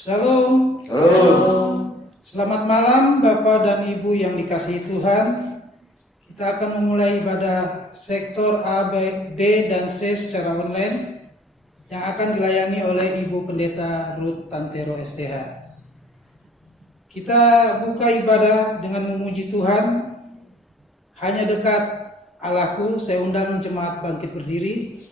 Shalom. Shalom. Selamat malam Bapak dan Ibu yang dikasihi Tuhan. Kita akan memulai ibadah sektor A, B, dan C secara online yang akan dilayani oleh Ibu Pendeta Ruth Tantero STH. Kita buka ibadah dengan memuji Tuhan. Hanya dekat Allahku. Saya undang jemaat bangkit berdiri.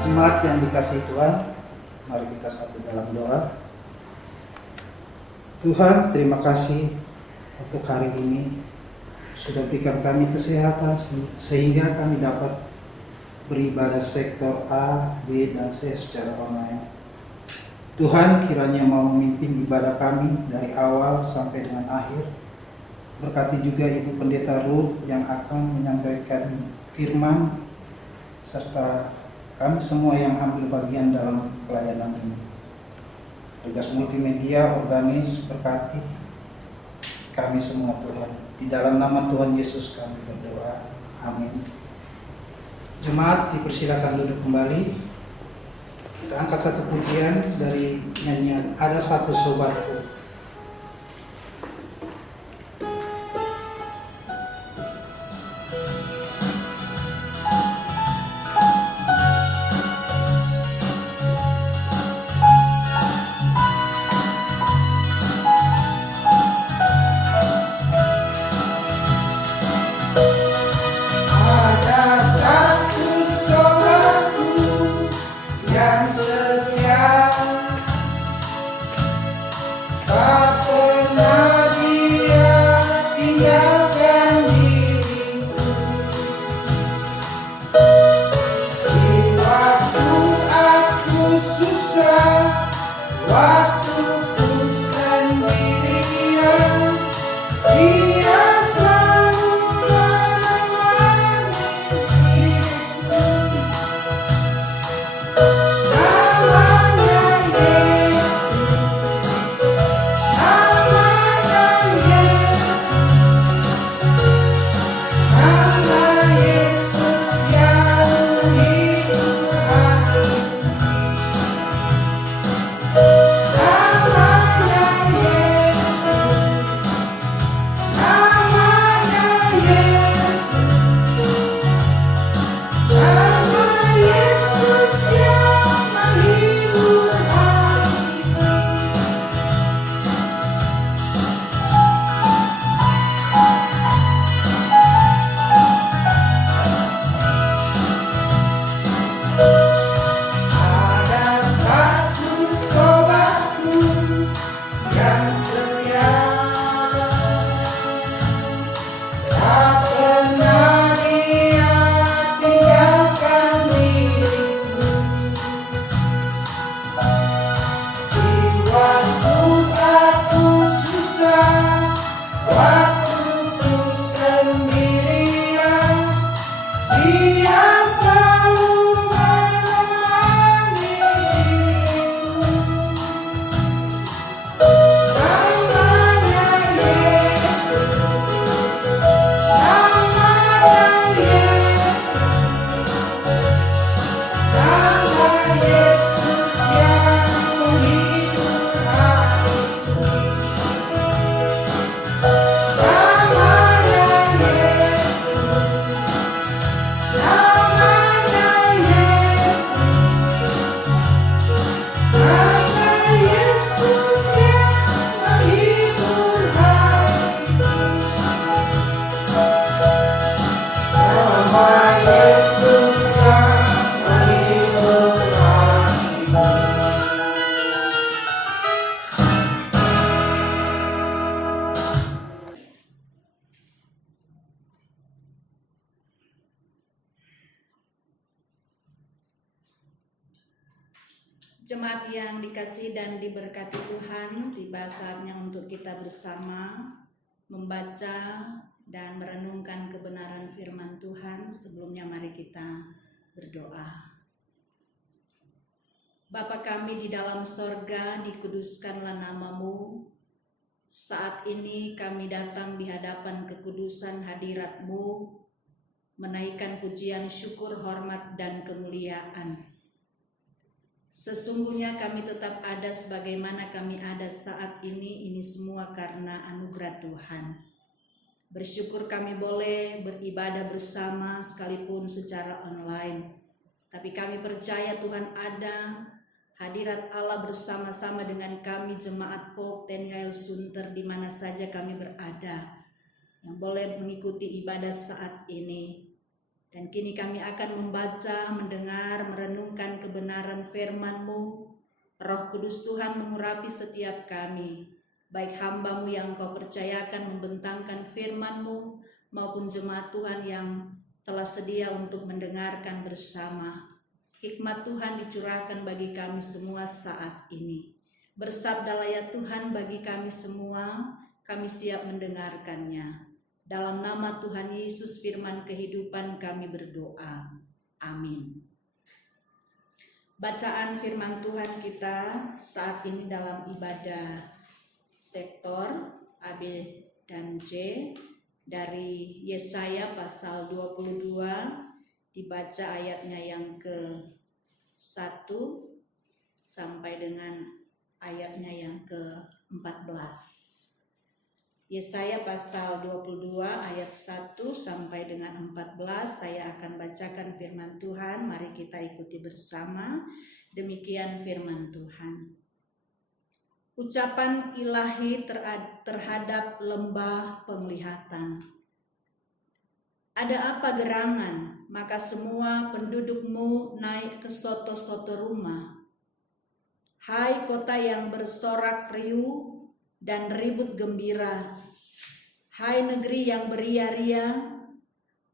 Jemaat yang dikasihi Tuhan, mari kita satu dalam doa. Tuhan, terima kasih untuk hari ini sudah berikan kami kesehatan sehingga kami dapat beribadah sektor A, B, dan C secara online. Tuhan kiranya mau memimpin ibadah kami dari awal sampai dengan akhir. Berkati juga Ibu Pendeta Ruth yang akan menyampaikan firman, serta kami semua yang ambil bagian dalam pelayanan ini. Tugas multimedia, organis, berkati kami semua Tuhan. Di dalam nama Tuhan Yesus kami berdoa. Amin. Jemaat dipersilakan duduk kembali. Kita angkat satu pujian dari nyanyian Ada Satu Sobatku. Jemaat yang dikasihi dan diberkati Tuhan, tiba saatnya untuk kita bersama membaca dan merenungkan kebenaran firman Tuhan. Sebelumnya mari kita berdoa. Bapa kami di dalam sorga, dikuduskanlah nama-Mu. Saat ini kami datang di hadapan kekudusan hadirat-Mu, menaikkan pujian, syukur, hormat, dan kemuliaan. Sesungguhnya kami tetap ada sebagaimana kami ada saat ini semua karena anugerah Tuhan. Bersyukur kami boleh beribadah bersama sekalipun secara online. Tapi kami percaya Tuhan ada, hadirat Allah bersama-sama dengan kami jemaat POK Tenyael Sunter di mana saja kami berada, yang boleh mengikuti ibadah saat ini. Dan kini kami akan membaca, mendengar, merenungkan kebenaran firman-Mu. Roh Kudus Tuhan mengurapi setiap kami. baik hamba-Mu yang Kau percayakan membentangkan firman-Mu maupun jemaat Tuhan yang telah sedia untuk mendengarkan bersama. Hikmat Tuhan dicurahkan bagi kami semua saat ini. Bersabdalah ya Tuhan bagi kami semua, kami siap mendengarkannya. Dalam nama Tuhan Yesus firman kehidupan kami berdoa. Amin. Bacaan firman Tuhan kita saat ini dalam ibadah sektor A, B, dan J dari Yesaya pasal 22, dibaca ayatnya yang ke-1 sampai dengan ayatnya yang ke-14. Yesaya pasal 22 ayat 1 sampai dengan 14. Saya akan bacakan firman Tuhan. Mari kita ikuti bersama. Demikian firman Tuhan. Ucapan ilahi terhadap lembah penglihatan. Ada apa gerangan? Maka semua pendudukmu naik ke soto-soto rumah. Hai kota yang bersorak riuh dan ribut gembira, hai negeri yang beria-ria,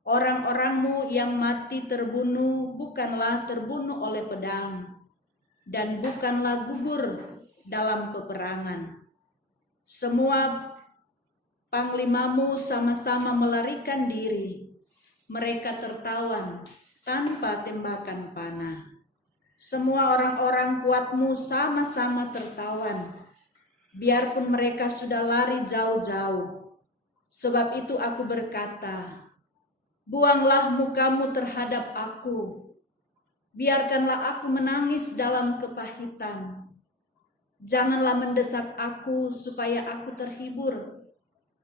orang-orangmu yang mati terbunuh bukanlah terbunuh oleh pedang, dan bukanlah gugur dalam peperangan. Semua panglimamu sama-sama melarikan diri, mereka tertawan tanpa tembakan panah. Semua orang-orang kuatmu sama-sama tertawan, biarpun mereka sudah lari jauh-jauh. Sebab itu aku berkata, buanglah mukamu terhadap aku, biarkanlah aku menangis dalam kepahitan. Janganlah mendesak aku supaya aku terhibur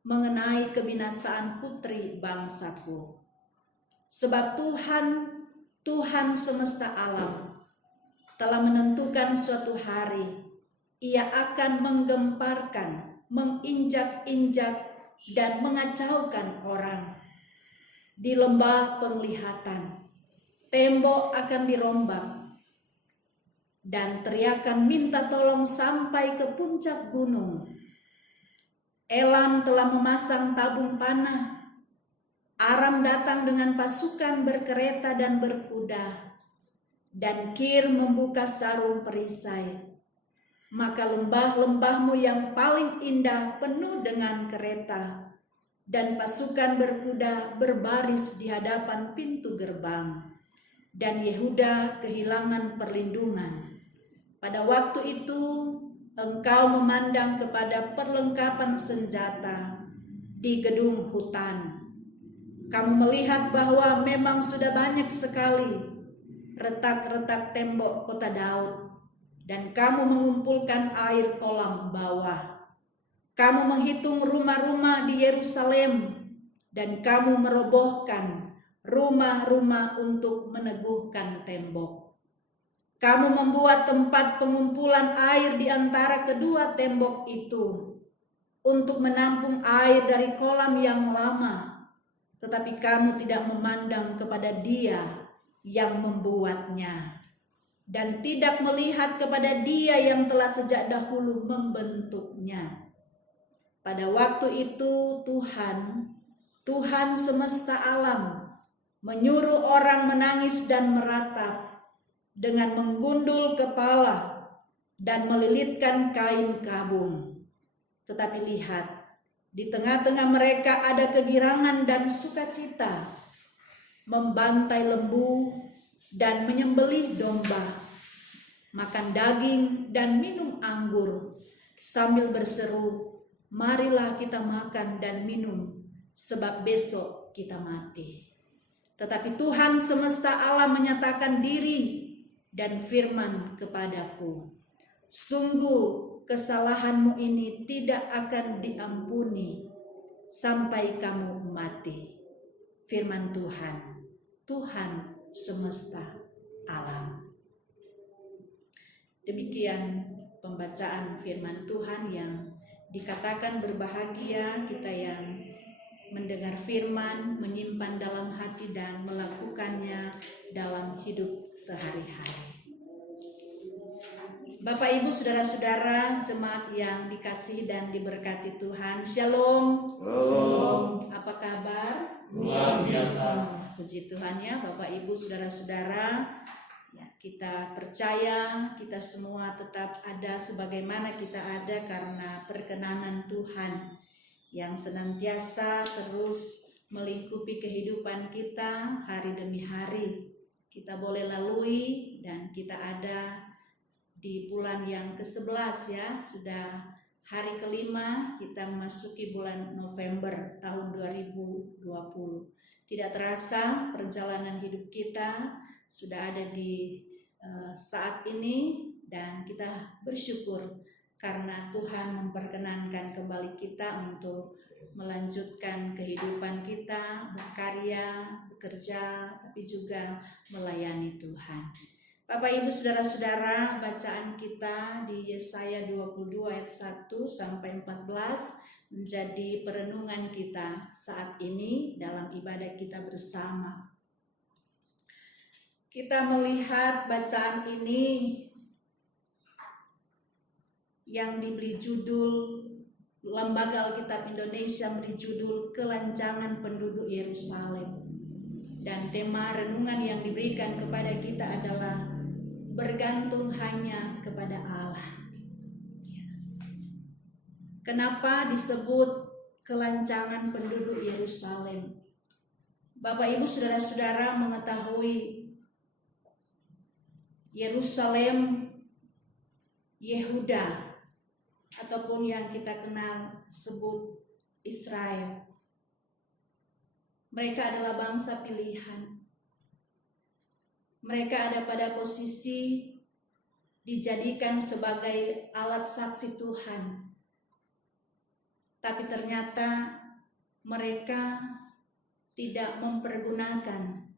mengenai kebinasaan putri bangsaku. Sebab Tuhan semesta alam telah menentukan suatu hari, Ia akan menggemparkan, menginjak-injak, dan mengacaukan orang. Di lembah penglihatan, tembok akan dirombak, dan teriakan minta tolong sampai ke puncak gunung. Elam telah memasang tabung panah, Aram datang dengan pasukan berkereta dan berkuda, dan Kir membuka sarung perisai. Maka lembah-lembahmu yang paling indah penuh dengan kereta, dan pasukan berkuda berbaris di hadapan pintu gerbang, dan Yehuda kehilangan perlindungan. Pada waktu itu engkau memandang kepada perlengkapan senjata di gedung hutan. Kamu melihat bahwa memang sudah banyak sekali retak-retak tembok kota Daud, dan kamu mengumpulkan air kolam bawah. Kamu menghitung rumah-rumah di Yerusalem, dan kamu merobohkan rumah-rumah untuk meneguhkan tembok. Kamu membuat tempat pengumpulan air di antara kedua tembok itu untuk menampung air dari kolam yang lama, tetapi kamu tidak memandang kepada Dia yang membuatnya, dan tidak melihat kepada Dia yang telah sejak dahulu membentuknya. Pada waktu itu Tuhan semesta alam menyuruh orang menangis dan meratap dengan menggundul kepala dan melilitkan kain kabung. Tetapi lihat, di tengah-tengah mereka ada kegirangan dan sukacita, membantai lembu dan menyembelih domba, makan daging dan minum anggur, sambil berseru, marilah kita makan dan minum, sebab besok kita mati. Tetapi Tuhan semesta alam menyatakan diri dan firman kepadaku, sungguh kesalahanmu ini tidak akan diampuni sampai kamu mati. Firman Tuhan semesta alam. Demikian pembacaan firman Tuhan yang dikatakan berbahagia kita yang mendengar firman, menyimpan dalam hati dan melakukannya dalam hidup sehari-hari. Bapak Ibu saudara-saudara jemaat yang dikasihi dan diberkati Tuhan, Shalom. Shalom. Apa kabar? Luar biasa. Puji Tuhan ya Bapak Ibu saudara-saudara. Ya, kita percaya kita semua tetap ada sebagaimana kita ada karena perkenanan Tuhan yang senantiasa terus melingkupi kehidupan kita hari demi hari. Kita boleh lalui dan kita ada di bulan yang ke-11 ya, sudah hari kelima kita memasuki bulan November tahun 2020. Tidak terasa perjalanan hidup kita sudah ada di saat ini dan kita bersyukur karena Tuhan memperkenankan kembali kita untuk melanjutkan kehidupan kita, berkarya, bekerja, tapi juga melayani Tuhan. Bapak Ibu saudara-saudara, bacaan kita di Yesaya 22 ayat 1 sampai 14 menjadi perenungan kita saat ini dalam ibadah kita bersama. Kita melihat bacaan ini yang diberi judul, Lembaga Alkitab Indonesia memberi judul Kelancangan Penduduk Yerusalem. Dan tema renungan yang diberikan kepada kita adalah bergantung hanya kepada Allah. Kenapa disebut kelancangan penduduk Yerusalem? Bapak Ibu saudara-saudara mengetahui Yerusalem, Yehuda, ataupun yang kita kenal sebut Israel. Mereka adalah bangsa pilihan. Mereka ada pada posisi dijadikan sebagai alat saksi Tuhan. Tapi ternyata mereka tidak mempergunakan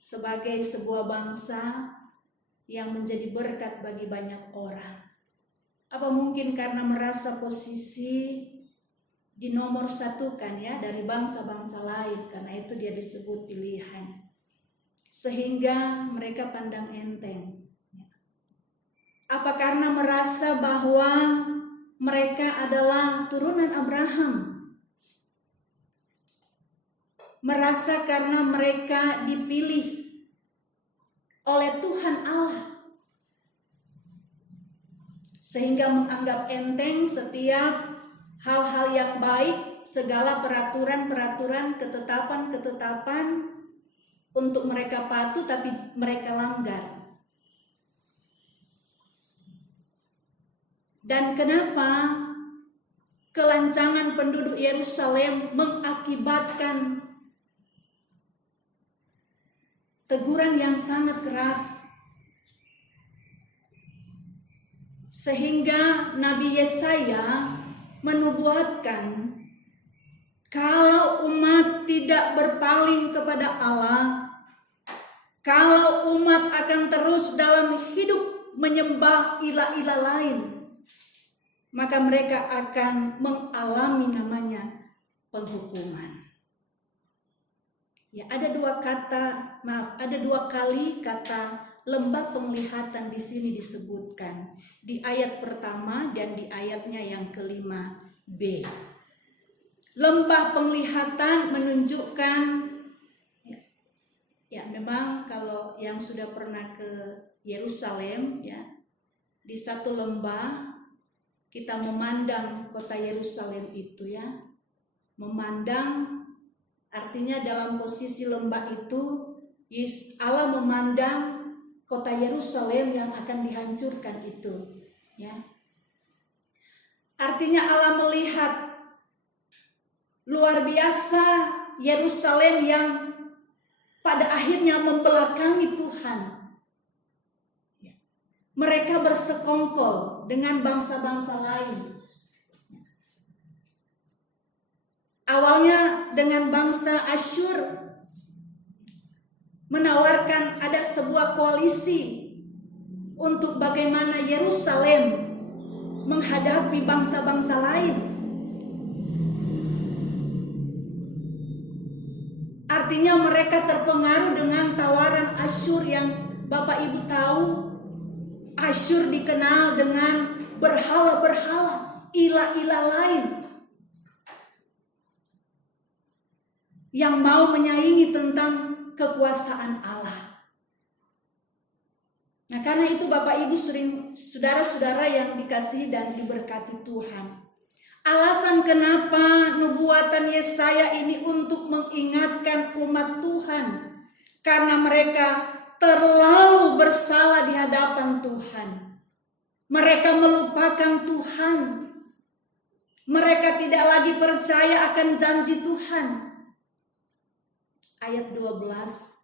sebagai sebuah bangsa yang menjadi berkat bagi banyak orang. Apa mungkin karena merasa posisi di nomor satu kan ya dari bangsa-bangsa lain, karena itu dia disebut pilihan. Sehingga mereka pandang enteng. Apa karena merasa bahwa mereka adalah turunan Abraham? Merasa karena mereka dipilih oleh Tuhan Allah, sehingga menganggap enteng setiap hal-hal yang baik, segala peraturan-peraturan, ketetapan-ketetapan untuk mereka patuh tapi mereka langgar. Dan kenapa kelancangan penduduk Yerusalem mengakibatkan teguran yang sangat keras, sehingga Nabi Yesaya menubuatkan kalau umat tidak berpaling kepada Allah, kalau umat akan terus dalam hidup menyembah ilah-ilah lain, maka mereka akan mengalami namanya penghukuman. Ya, ada dua kali kata lembah penglihatan di sini disebutkan, di ayat pertama dan di ayatnya yang kelima B. Lembah penglihatan menunjukkan ya memang kalau yang sudah pernah ke Yerusalem ya, di satu lembah kita memandang kota Yerusalem itu ya, memandang artinya dalam posisi lembah itu Allah memandang kota Yerusalem yang akan dihancurkan itu ya. Artinya Allah melihat luar biasa Yerusalem yang pada akhirnya membelakangi Tuhan. Mereka bersekongkol dengan bangsa-bangsa lain. Awalnya dengan bangsa Asyur menawarkan ada sebuah koalisi untuk bagaimana Yerusalem menghadapi bangsa-bangsa lain. Artinya mereka terpengaruh dengan tawaran Asyur yang Bapak Ibu tahu Asyur dikenal dengan berhala-berhala, ilah-ilah lain yang mau menyaingi tentang kekuasaan Allah. Nah, karena itu Bapak Ibu saudara-saudara yang dikasihi dan diberkati Tuhan, alasan kenapa nubuatan Yesaya ini untuk mengingatkan umat Tuhan, karena mereka terlalu bersalah di hadapan Tuhan. Mereka melupakan Tuhan. Mereka tidak lagi percaya akan janji Tuhan. Ayat 12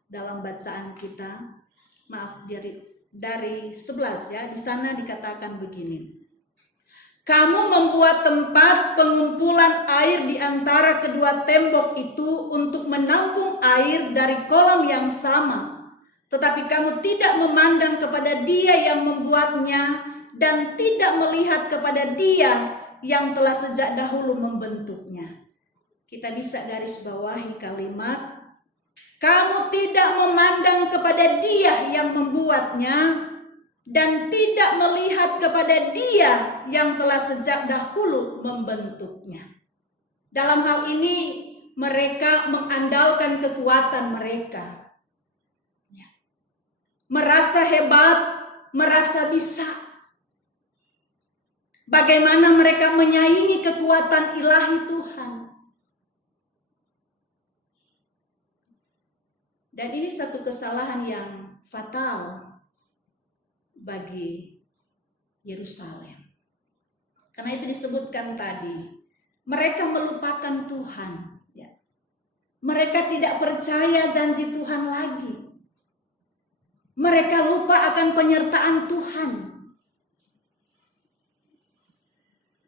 dalam bacaan kita, dari 11 ya, di sana dikatakan begini. Kamu membuat tempat pengumpulan air di antara kedua tembok itu untuk menampung air dari kolam yang sama. Tetapi kamu tidak memandang kepada Dia yang membuatnya dan tidak melihat kepada Dia yang telah sejak dahulu membentuknya. Kita bisa garis bawahi kalimat, kamu tidak memandang kepada Dia yang membuatnya dan tidak melihat kepada Dia yang telah sejak dahulu membentuknya. Dalam hal ini mereka mengandalkan kekuatan mereka. Merasa hebat, merasa bisa. Bagaimana mereka menyaingi kekuatan ilahi Tuhan. Dan ini satu kesalahan yang fatal bagi Yerusalem. Karena itu disebutkan tadi, mereka melupakan Tuhan. Ya. Mereka tidak percaya janji Tuhan lagi. Mereka lupa akan penyertaan Tuhan.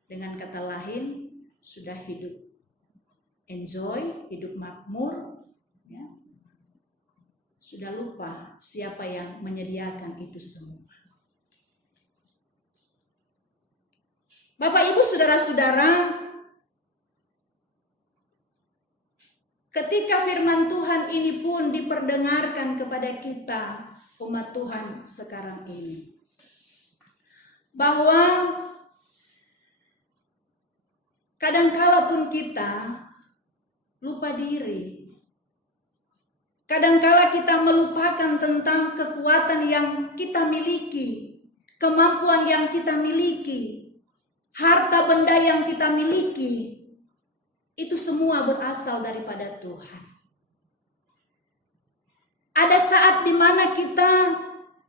Dengan kata lain, sudah hidup enjoy, hidup makmur, ya. Sudah lupa siapa yang menyediakan itu semua. Bapak Ibu saudara-saudara, ketika firman Tuhan ini pun diperdengarkan kepada kita, umat Tuhan sekarang ini, bahwa kadangkala pun kita lupa diri. Kadangkala kita melupakan tentang kekuatan yang kita miliki, kemampuan yang kita miliki, harta benda yang kita miliki. Itu semua berasal daripada Tuhan. Ada saat di mana kita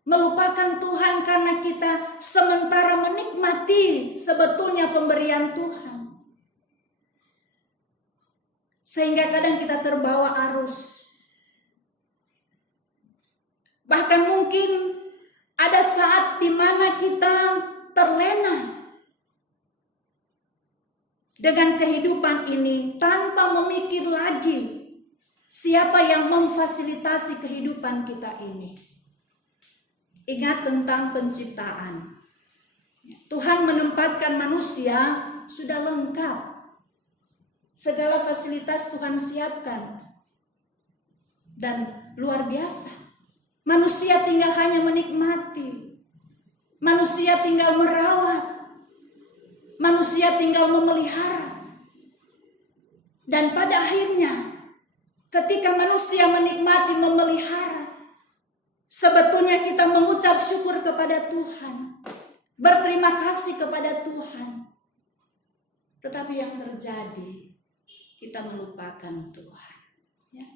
melupakan Tuhan karena kita sementara menikmati sebetulnya pemberian Tuhan. Sehingga kadang kita terbawa arus. Bahkan mungkin ada saat di mana kita terlena dengan kehidupan ini tanpa memikir lagi siapa yang memfasilitasi kehidupan kita ini. Ingat tentang penciptaan. Tuhan menempatkan manusia sudah lengkap. Segala fasilitas Tuhan siapkan. Dan luar biasa. Manusia tinggal hanya menikmati. Manusia tinggal merawat. Manusia tinggal memelihara. Dan pada akhirnya, ketika manusia menikmati, memelihara, sebetulnya kita mengucap syukur kepada Tuhan, berterima kasih kepada Tuhan. Tetapi yang terjadi, kita melupakan Tuhan. Ya.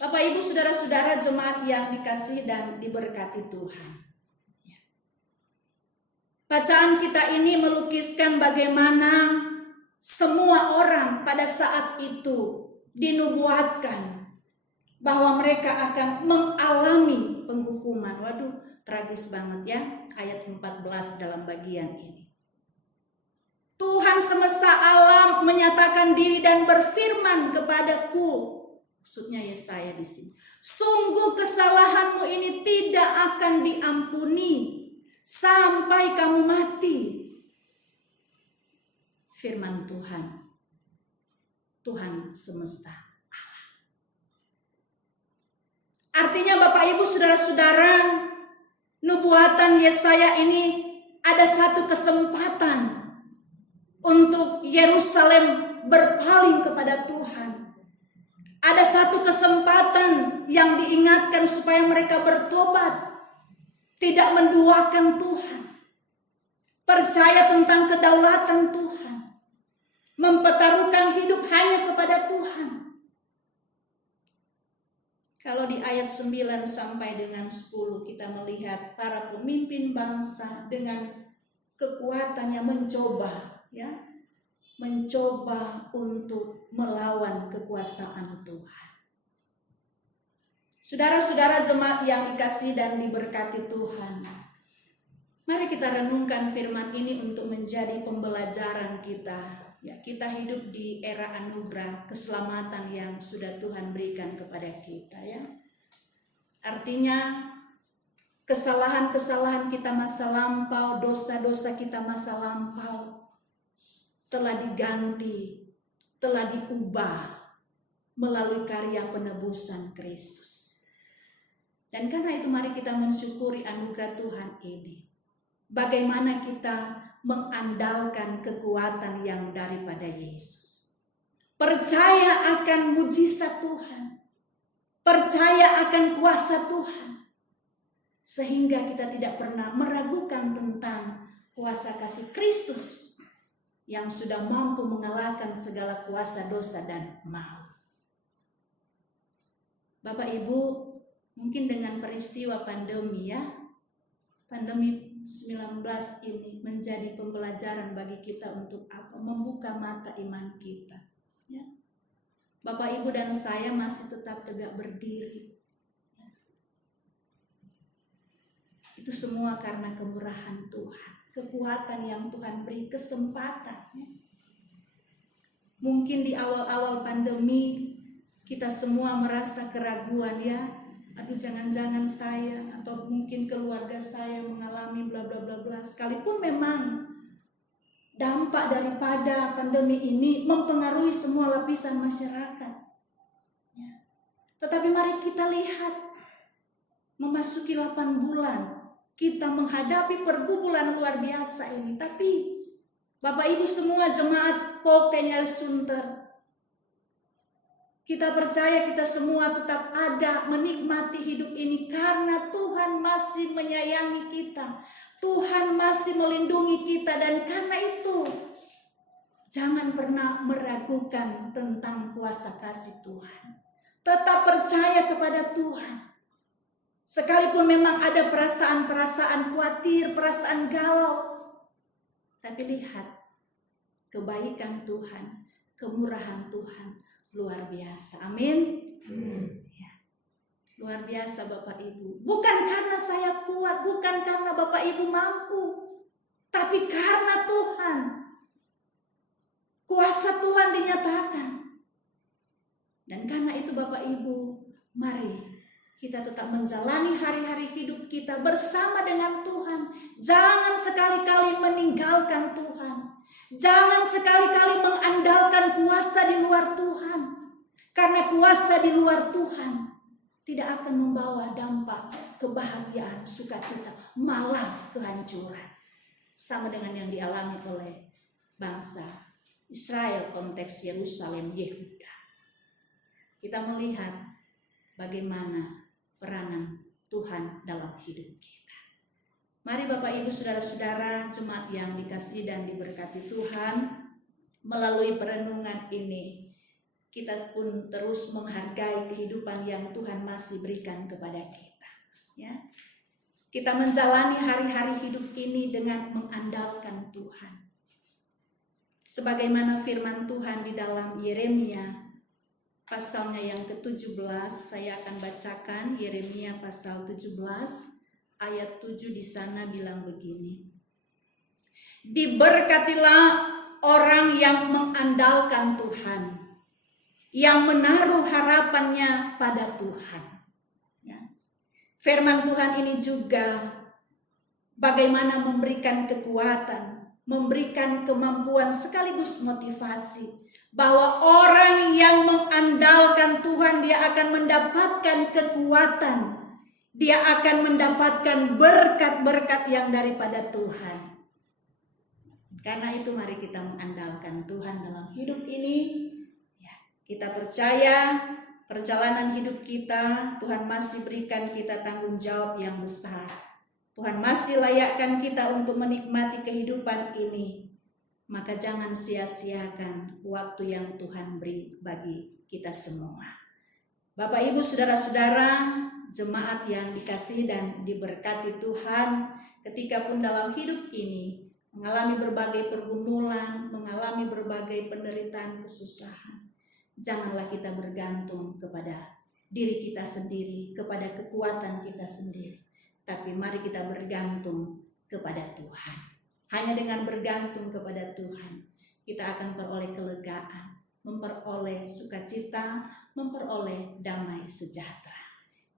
Bapak Ibu saudara-saudara jemaat yang dikasihi dan diberkati Tuhan. Ya. Bacaan kita ini melukiskan bagaimana semua orang pada saat itu dinubuatkan bahwa mereka akan mengalami penghukuman. Waduh, tragis banget ya, ayat 14 dalam bagian ini. Tuhan semesta alam menyatakan diri dan berfirman kepadaku. Maksudnya Yesaya di sini. Sungguh kesalahanmu ini tidak akan diampuni sampai kamu mati. Firman Tuhan. Tuhan semesta alam. Artinya Bapak Ibu saudara-saudara, nubuatan Yesaya ini ada satu kesempatan untuk Yerusalem berpaling kepada Tuhan. Ada satu kesempatan yang diingatkan supaya mereka bertobat, tidak menduakan Tuhan, percaya tentang kedaulatan Tuhan, mempertaruhkan hidup hanya kepada Tuhan. Kalau di ayat 9 sampai dengan 10 kita melihat para pemimpin bangsa dengan kekuatannya mencoba untuk melawan kekuasaan Tuhan. Saudara-saudara jemaat yang dikasihi dan diberkati Tuhan, mari kita renungkan firman ini untuk menjadi pembelajaran kita. Ya, kita hidup di era anugerah keselamatan yang sudah Tuhan berikan kepada kita, ya. Artinya kesalahan-kesalahan kita masa lampau, dosa-dosa kita masa lampau telah diganti, telah diubah melalui karya penebusan Kristus. Dan karena itu mari kita mensyukuri anugerah Tuhan ini. Bagaimana kita mengandalkan kekuatan yang daripada Yesus. Percaya akan mujizat Tuhan. Percaya akan kuasa Tuhan. Sehingga kita tidak pernah meragukan tentang kuasa kasih Kristus yang sudah mampu mengalahkan segala kuasa dosa dan maut. Bapak Ibu, mungkin dengan peristiwa pandemi, pandemi 19 ini menjadi pembelajaran bagi kita untuk apa? Membuka mata iman kita. Ya. Bapak, Ibu, dan saya masih tetap tegak berdiri. Itu semua karena kemurahan Tuhan, kekuatan yang Tuhan beri, kesempatan. Ya. Mungkin di awal-awal pandemi kita semua merasa keraguan, ya. Aduh, jangan-jangan saya atau mungkin keluarga saya mengalami bla bla bla bla. Sekalipun memang dampak daripada pandemi ini mempengaruhi semua lapisan masyarakat. Ya. Tetapi mari kita lihat, memasuki 8 bulan kita menghadapi pergumulan luar biasa ini. Tapi Bapak Ibu semua jemaat Pok Tenyal Sunter, kita percaya kita semua tetap ada menikmati hidup ini karena Tuhan masih menyayangi kita. Tuhan masih melindungi kita, dan karena itu jangan pernah meragukan tentang kuasa kasih Tuhan. Tetap percaya kepada Tuhan. Sekalipun memang ada perasaan-perasaan khawatir, perasaan galau. Tapi lihat kebaikan Tuhan, kemurahan Tuhan. Luar biasa, amin. Ya. Luar biasa Bapak Ibu. Bukan karena saya kuat, bukan karena Bapak Ibu mampu, tapi karena Tuhan. Kuasa Tuhan dinyatakan. Dan karena itu Bapak Ibu, mari kita tetap menjalani hari-hari hidup kita bersama dengan Tuhan. Jangan sekali-kali meninggalkan Tuhan. Jangan sekali-kali mengandalkan kuasa di luar Tuhan. Karena kuasa di luar Tuhan tidak akan membawa dampak kebahagiaan, sukacita, malah kehancuran. Sama dengan yang dialami oleh bangsa Israel, konteks Yerusalem, Yehuda. Kita melihat bagaimana peranan Tuhan dalam hidup kita. Mari Bapak Ibu saudara-saudara jemaat yang dikasihi dan diberkati Tuhan, melalui perenungan ini kita pun terus menghargai kehidupan yang Tuhan masih berikan kepada kita. Ya. Kita menjalani hari-hari hidup ini dengan mengandalkan Tuhan. Sebagaimana firman Tuhan di dalam Yeremia pasalnya yang ke-17, saya akan bacakan Yeremia pasal 17. Ayat 7 di sana bilang begini. Diberkatilah orang yang mengandalkan Tuhan, yang menaruh harapannya pada Tuhan. Ya. Firman Tuhan ini juga bagaimana memberikan kekuatan, memberikan kemampuan sekaligus motivasi. Bahwa orang yang mengandalkan Tuhan dia akan mendapatkan kekuatan dia akan mendapatkan berkat-berkat yang daripada Tuhan. Karena itu mari kita mengandalkan Tuhan dalam hidup ini. Ya, kita percaya perjalanan hidup kita, Tuhan masih berikan kita tanggung jawab yang besar. Tuhan masih layakkan kita untuk menikmati kehidupan ini. Maka jangan sia-siakan waktu yang Tuhan beri bagi kita semua. Bapak, Ibu, saudara-saudara, jemaat yang dikasihi dan diberkati Tuhan, ketika pun dalam hidup ini mengalami berbagai pergumulan, mengalami berbagai penderitaan, kesusahan, janganlah kita bergantung kepada diri kita sendiri, kepada kekuatan kita sendiri, tapi mari kita bergantung kepada Tuhan. Hanya dengan bergantung kepada Tuhan, kita akan memperoleh kelegaan, memperoleh sukacita, memperoleh damai sejahtera.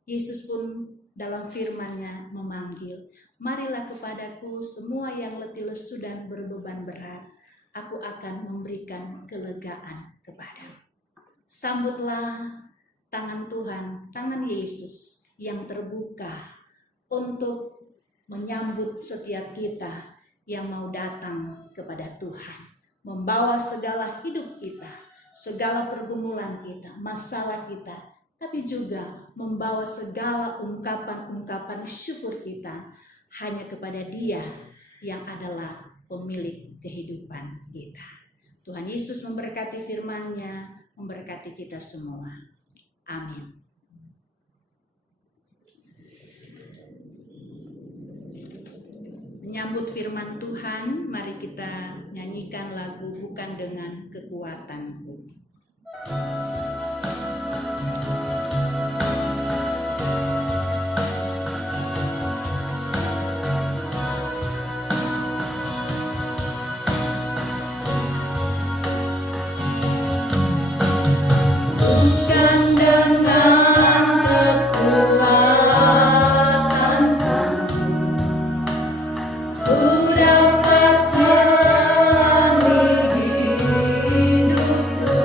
Yesus pun dalam firman-Nya memanggil, marilah kepadaku semua yang letih lesu dan berbeban berat, aku akan memberikan kelegaan kepadamu. Sambutlah tangan Tuhan, tangan Yesus yang terbuka untuk menyambut setiap kita yang mau datang kepada Tuhan, membawa segala hidup kita, segala pergumulan kita, masalah kita, tapi juga membawa segala ungkapan-ungkapan syukur kita hanya kepada Dia yang adalah pemilik kehidupan kita. Tuhan Yesus memberkati firman-Nya, memberkati kita semua. Amin. Menyambut firman Tuhan, mari kita nyanyikan lagu Bukan Dengan Kekuatanku. Hidupku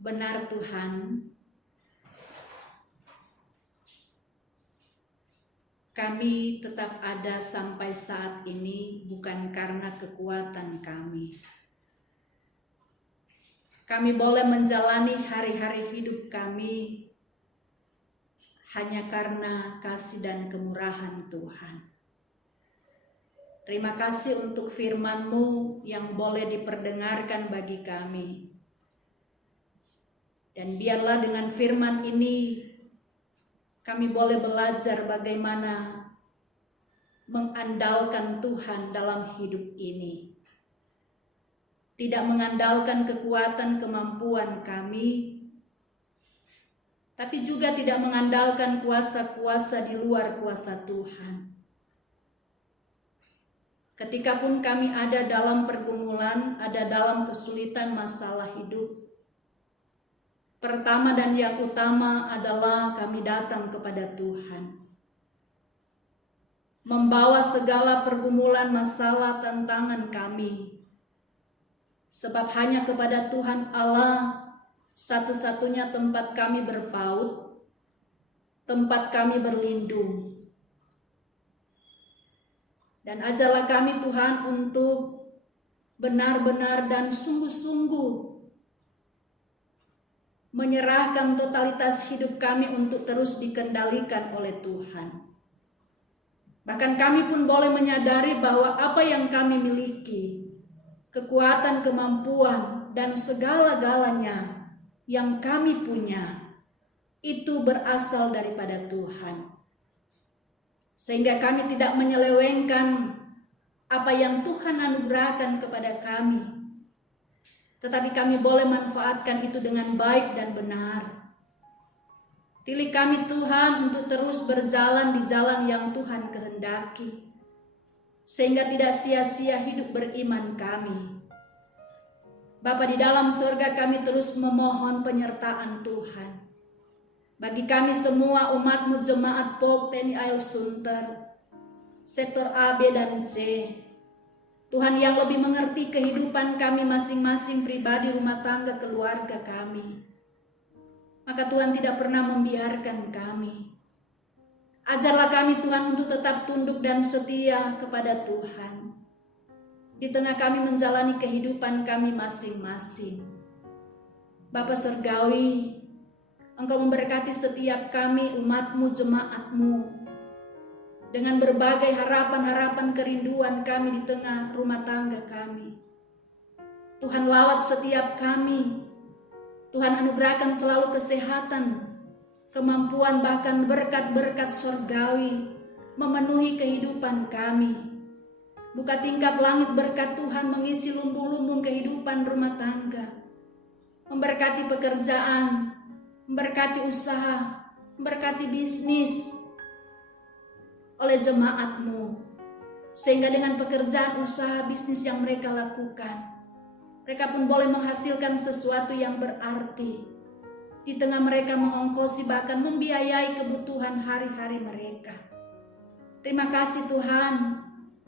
Benar Tuhan, kami tetap ada sampai saat ini bukan karena kekuatan kami. Kami boleh menjalani hari-hari hidup kami hanya karena kasih dan kemurahan Tuhan. Terima kasih untuk firman-Mu yang boleh diperdengarkan bagi kami. Dan biarlah dengan firman ini kami boleh belajar bagaimana mengandalkan Tuhan dalam hidup ini. Tidak mengandalkan kekuatan kemampuan kami, tapi juga tidak mengandalkan kuasa-kuasa di luar kuasa Tuhan. Ketika pun kami ada dalam pergumulan, ada dalam kesulitan masalah hidup, pertama dan yang utama adalah kami datang kepada Tuhan. Membawa segala pergumulan, masalah, tantangan kami. Sebab hanya kepada Tuhan Allah satu-satunya tempat kami berpaut, tempat kami berlindung. Dan ajarlah kami Tuhan untuk benar-benar dan sungguh-sungguh menyerahkan totalitas hidup kami untuk terus dikendalikan oleh Tuhan. Bahkan kami pun boleh menyadari bahwa apa yang kami miliki, kekuatan, kemampuan, dan segala-galanya yang kami punya, itu berasal daripada Tuhan. Sehingga kami tidak menyelewengkan apa yang Tuhan anugerahkan kepada kami, tetapi kami boleh manfaatkan itu dengan baik dan benar. Pilih kami Tuhan untuk terus berjalan di jalan yang Tuhan kehendaki, sehingga tidak sia-sia hidup beriman kami. Bapa di dalam surga, kami terus memohon penyertaan Tuhan bagi kami semua umat-Mu jemaat POG TNI AL Sunter, sektor A, B, dan C. Tuhan yang lebih mengerti kehidupan kami masing-masing pribadi, rumah tangga, keluarga kami. Maka Tuhan tidak pernah membiarkan kami. Ajarlah kami Tuhan untuk tetap tunduk dan setia kepada Tuhan di tengah kami menjalani kehidupan kami masing-masing. Bapa Surgawi, Engkau memberkati setiap kami, umat-Mu, jemaat-Mu, dengan berbagai harapan-harapan kerinduan kami di tengah rumah tangga kami. Tuhan lawat setiap kami. Tuhan anugerahkan selalu kesehatan, kemampuan, bahkan berkat-berkat surgawi memenuhi kehidupan kami. Buka tingkap langit berkat Tuhan mengisi lumbung-lumbung kehidupan rumah tangga. Memberkati pekerjaan, memberkati usaha, memberkati bisnis oleh jemaat-Mu. Sehingga dengan pekerjaan, usaha, bisnis yang mereka lakukan, mereka pun boleh menghasilkan sesuatu yang berarti. Di tengah mereka mengongkosi bahkan membiayai kebutuhan hari-hari mereka. Terima kasih Tuhan,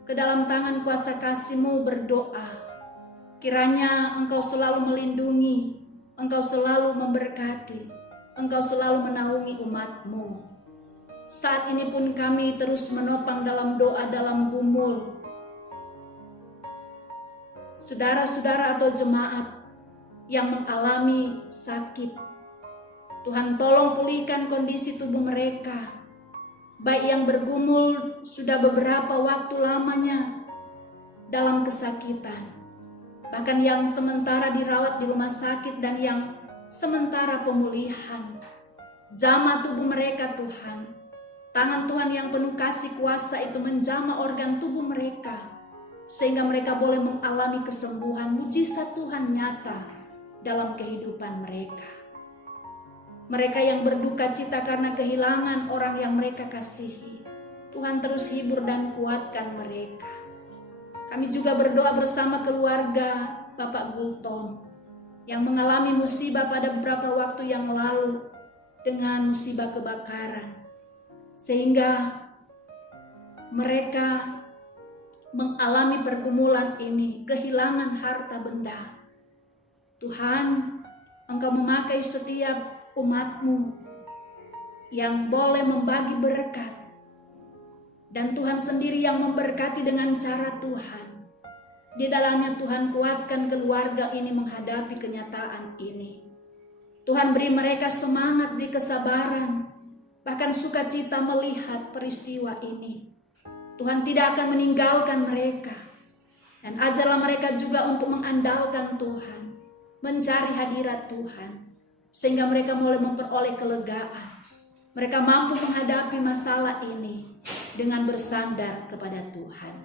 ke dalam tangan kuasa kasih-Mu berdoa. Kiranya Engkau selalu melindungi, Engkau selalu memberkati, Engkau selalu menaungi umat-Mu. Saat ini pun kami terus menopang dalam doa, dalam gumul saudara-saudara atau jemaat yang mengalami sakit. Tuhan tolong pulihkan kondisi tubuh mereka, baik yang bergumul sudah beberapa waktu lamanya dalam kesakitan, bahkan yang sementara dirawat di rumah sakit dan yang sementara pemulihan. Jamah tubuh mereka Tuhan. Tangan Tuhan yang penuh kasih kuasa itu menjamah organ tubuh mereka, sehingga mereka boleh mengalami kesembuhan, mujizat Tuhan nyata dalam kehidupan mereka. Mereka yang berduka cita karena kehilangan orang yang mereka kasihi, Tuhan terus hibur dan kuatkan mereka. Kami juga berdoa bersama keluarga Bapak Gultom yang mengalami musibah pada beberapa waktu yang lalu dengan musibah kebakaran, sehingga mereka mengalami pergumulan ini, kehilangan harta benda. Tuhan, Engkau memakai setiap umat-Mu yang boleh membagi berkat. Dan Tuhan sendiri yang memberkati dengan cara Tuhan. Di dalamnya Tuhan kuatkan keluarga ini menghadapi kenyataan ini. Tuhan beri mereka semangat, beri kesabaran, bahkan sukacita melihat peristiwa ini. Tuhan tidak akan meninggalkan mereka. Dan ajarlah mereka juga untuk mengandalkan Tuhan, mencari hadirat Tuhan, sehingga mereka mulai memperoleh kelegaan. Mereka mampu menghadapi masalah ini dengan bersandar kepada Tuhan.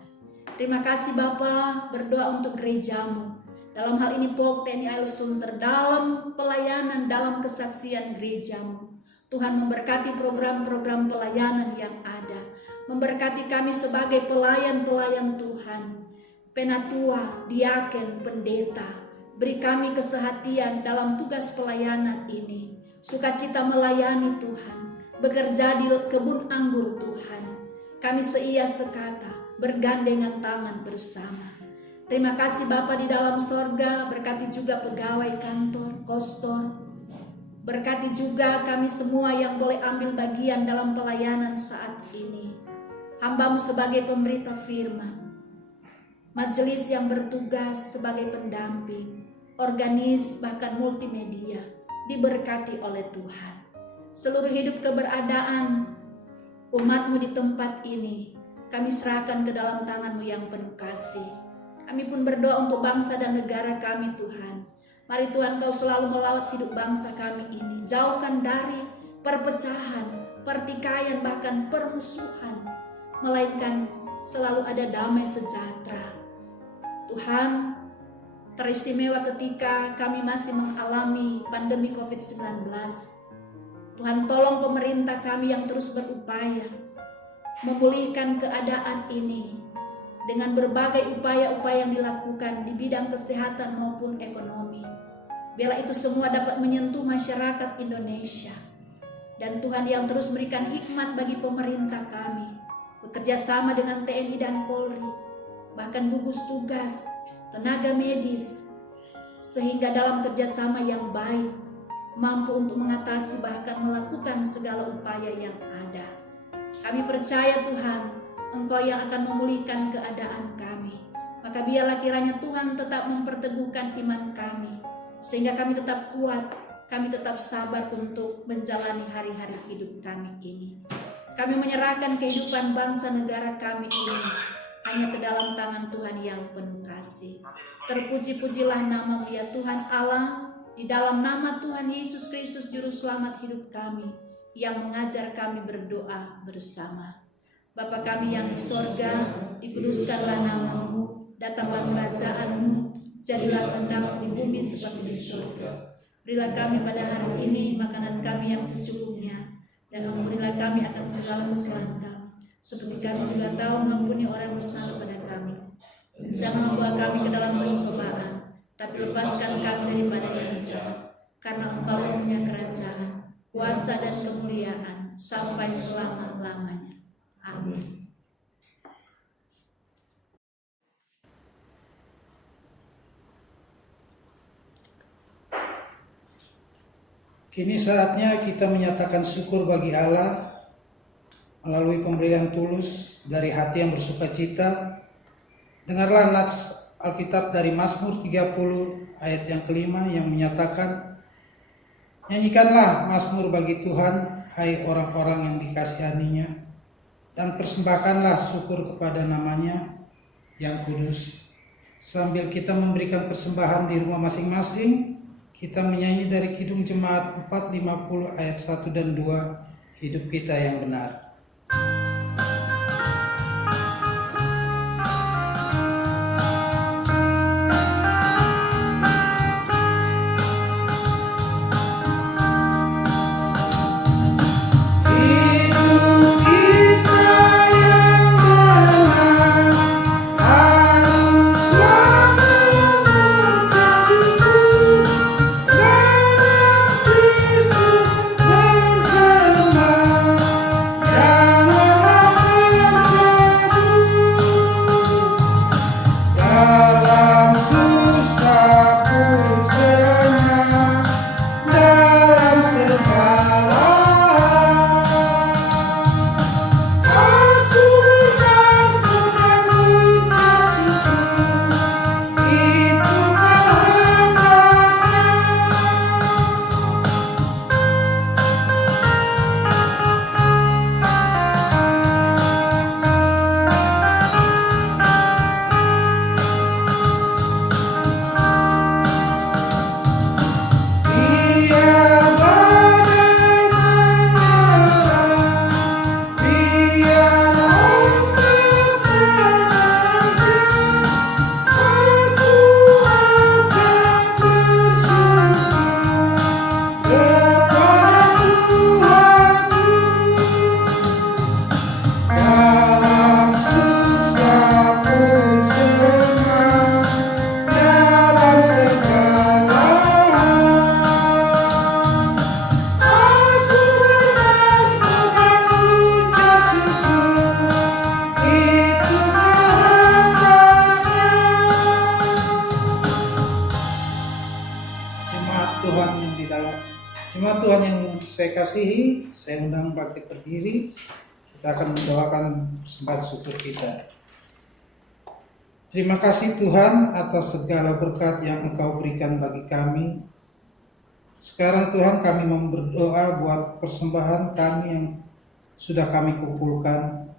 Terima kasih Bapa, berdoa untuk gereja-Mu. Dalam hal ini POG TNI AL Sunter, dalam pelayanan, dalam kesaksian gereja-Mu. Tuhan memberkati program-program pelayanan yang ada. Memberkati kami sebagai pelayan-pelayan Tuhan. Penatua, diaken, pendeta. Beri kami kesehatian dalam tugas pelayanan ini. Sukacita melayani Tuhan. Bekerja di kebun anggur Tuhan. Kami seia sekata, bergandengan tangan bersama. Terima kasih Bapa di dalam sorga, berkati juga pegawai kantor, kostor. Berkati juga kami semua yang boleh ambil bagian dalam pelayanan saat ini. Hamba-Mu sebagai pemberita firman. Majelis yang bertugas sebagai pendamping. Organis bahkan multimedia. Diberkati oleh Tuhan. Seluruh hidup keberadaan umat-Mu di tempat ini. Kami serahkan ke dalam tangan-Mu yang penuh kasih. Kami pun berdoa untuk bangsa dan negara kami Tuhan. Mari Tuhan Kau selalu melawat hidup bangsa kami ini. Jauhkan dari perpecahan, pertikaian, bahkan permusuhan. Melainkan selalu ada damai sejahtera. Tuhan, teristimewa ketika kami masih mengalami pandemi COVID-19. Tuhan tolong pemerintah kami yang terus berupaya memulihkan keadaan ini. Dengan berbagai upaya-upaya yang dilakukan di bidang kesehatan maupun ekonomi. Biarlah itu semua dapat menyentuh masyarakat Indonesia. Dan Tuhan yang terus berikan hikmat bagi pemerintah kami. Bekerja sama dengan TNI dan Polri. Bahkan gugus tugas, tenaga medis. Sehingga dalam kerjasama yang baik. Mampu untuk mengatasi bahkan melakukan segala upaya yang ada. Kami percaya Tuhan, Engkau yang akan memulihkan keadaan kami. Maka biarlah kiranya Tuhan tetap memperteguhkan iman kami. Sehingga kami tetap kuat, kami tetap sabar untuk menjalani hari-hari hidup kami ini. Kami menyerahkan kehidupan bangsa negara kami ini hanya ke dalam tangan Tuhan yang penuh kasih. Terpuji-pujilah nama-Mu ya Tuhan Allah. Di dalam nama Tuhan Yesus Kristus Juru Selamat hidup kami. Yang mengajar kami berdoa bersama. Bapa kami yang di sorga, dikuduskanlah nama-Mu, datanglah kerajaan-Mu, jadilah kehendak-Mu di bumi seperti di sorga. Berilah kami pada hari ini makanan kami yang secukupnya, dan ampunilah kami akan segala kesalahan kami, seperti kami juga tahu mengampuni orang bersalah pada kami. Jangan membawa kami ke dalam pencobaan, tapi lepaskan kami daripada yang jahat, karena Engkau yang punya kerajaan, kuasa dan kemuliaan sampai selama-lamanya. Amin. Kini saatnya kita menyatakan syukur bagi Allah melalui pemberian tulus dari hati yang bersuka cita. Dengarlah nats Alkitab dari Mazmur 30 ayat yang kelima yang menyatakan, nyanyikanlah Mazmur bagi Tuhan, hai orang-orang yang dikasihaninya, dan persembahkanlah syukur kepada namanya yang kudus. Sambil kita memberikan persembahan di rumah masing-masing, kita menyanyi dari Kidung Jemaat 450 ayat 1 dan 2, hidup kita yang benar. Yeah. di dalam jemaat Tuhan yang saya kasihi, saya undang bangkit berdiri. Kita akan mendoakan persembahan syukur kita. Terima kasih Tuhan atas segala berkat yang Engkau berikan bagi kami. Sekarang Tuhan kami mau berdoa buat persembahan kami yang sudah kami kumpulkan.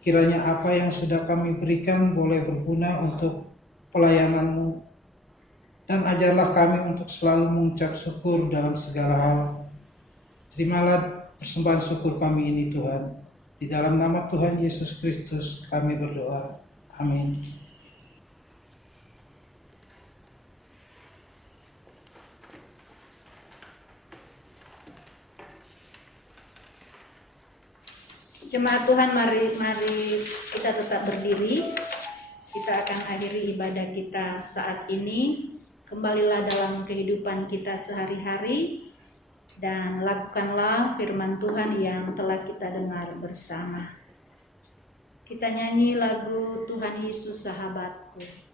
Kiranya apa yang sudah kami berikan boleh berguna untuk pelayanan-Mu. Dan ajarlah kami untuk selalu mengucap syukur dalam segala hal. Terimalah persembahan syukur kami ini Tuhan. Di dalam nama Tuhan Yesus Kristus kami berdoa. Amin. Jemaat Tuhan, mari kita tetap berdiri. Kita akan akhiri ibadah kita saat ini. Kembalilah dalam kehidupan kita sehari-hari dan lakukanlah firman Tuhan yang telah kita dengar bersama. Kita nyanyi lagu Tuhan Yesus Sahabatku.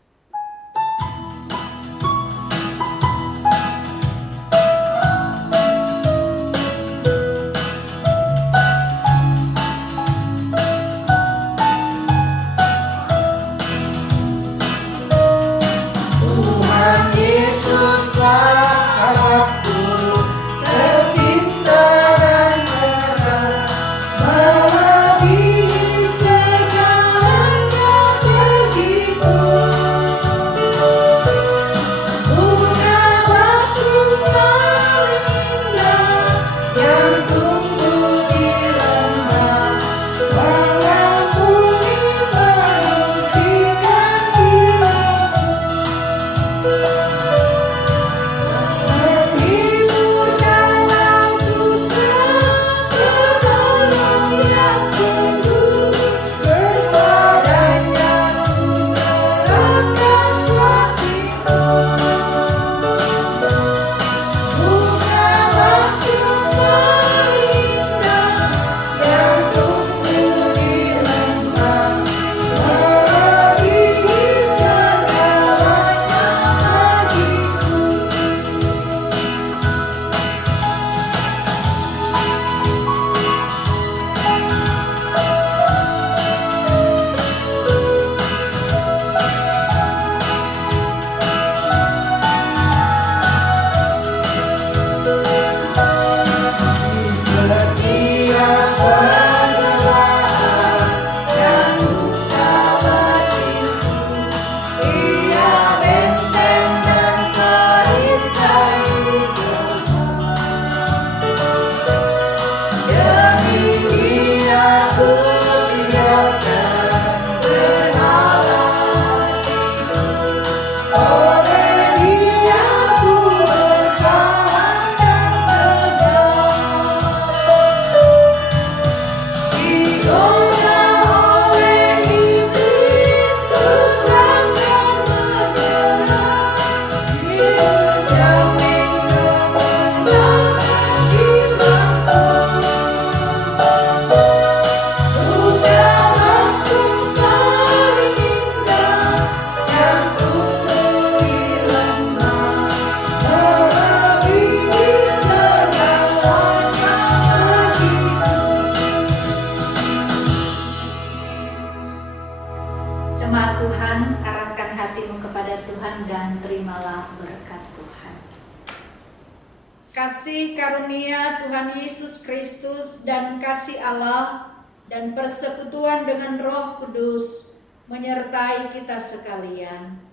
Kasih karunia Tuhan Yesus Kristus dan kasih Allah dan persekutuan dengan Roh Kudus menyertai kita sekalian.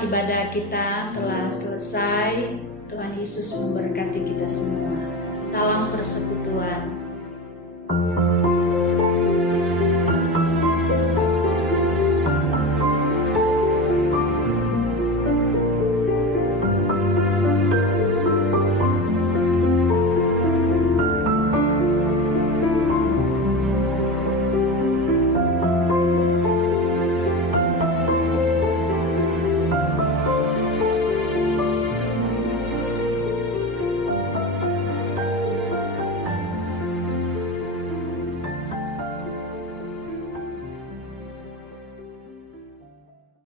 ibadah kita telah selesai. Tuhan Yesus memberkati kita semua. Salam persekutuan.